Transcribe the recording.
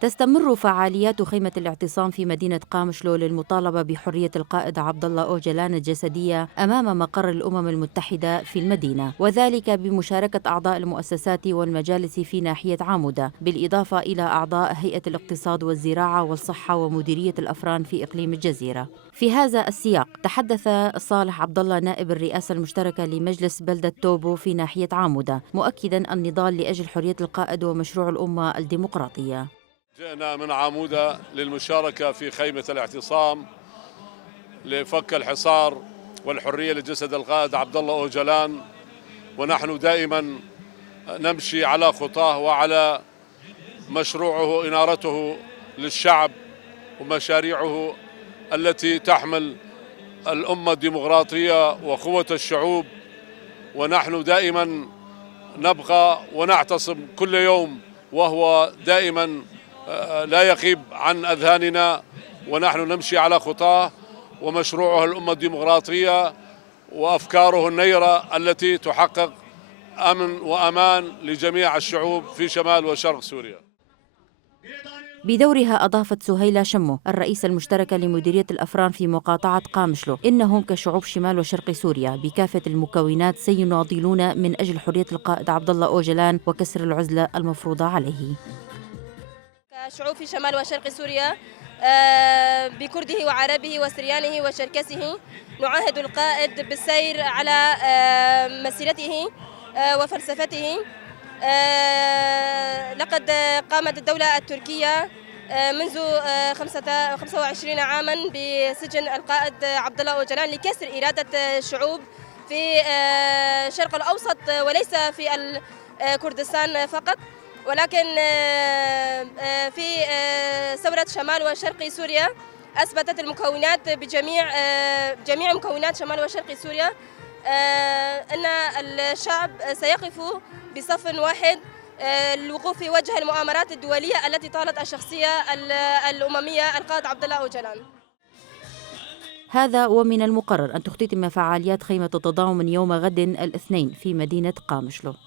تستمر فعاليات خيمة الاعتصام في مدينة قامشلو للمطالبة بحرية القائد عبد الله أوجلان الجسدية أمام مقر الأمم المتحدة في المدينة، وذلك بمشاركة أعضاء المؤسسات والمجالس في ناحية عامودة، بالإضافة إلى أعضاء هيئة الاقتصاد والزراعة والصحة ومديرية الأفران في إقليم الجزيرة. في هذا السياق تحدث صالح عبد الله نائب الرئاسة المشتركة لمجلس بلدة توبو في ناحية عامودة، مؤكدا النضال لأجل حرية القائد ومشروع الأمة الديمقراطية. جئنا من عمودة للمشاركة في خيمة الاعتصام لفك الحصار والحرية لجسد القائد عبد الله أوجلان، ونحن دائما نمشي على خطاه وعلى مشروعه إنارته للشعب ومشاريعه التي تحمل الأمة الديمقراطية وقوة الشعوب. ونحن دائما نبقى ونعتصم كل يوم، وهو دائما لا يغيب عن أذهاننا، ونحن نمشي على خطاه ومشروعه الأمة الديمقراطية وأفكاره النيرة التي تحقق أمن وأمان لجميع الشعوب في شمال وشرق سوريا. بدورها أضافت سهيلة شمو الرئيسة المشتركة لمديرية الأفران في مقاطعة قامشلو إنهم كشعوب شمال وشرق سوريا بكافة المكونات سيناضلون من أجل حرية القائد عبد الله أوجلان وكسر العزلة المفروضة عليه. كشعوب في شمال وشرق سوريا بكرده وعربه وسريانه وشركسه نعاهد القائد بالسير على مسيرته وفلسفته. لقد قامت الدولة التركية منذ 25 عاما بسجن القائد عبد الله أوجلان لكسر إرادة الشعوب في الشرق الأوسط وليس في كردستان فقط، ولكن في ثورة شمال وشرق سوريا أثبتت المكونات جميع مكونات شمال وشرق سوريا أن الشعب سيقف بصف واحد للوقوف في وجه المؤامرات الدولية التي طالت الشخصية الأممية القائد عبد الله أوجلان. هذا ومن المقرر أن تختتم فعاليات خيمة التضامن يوم غد الاثنين في مدينة قامشلو.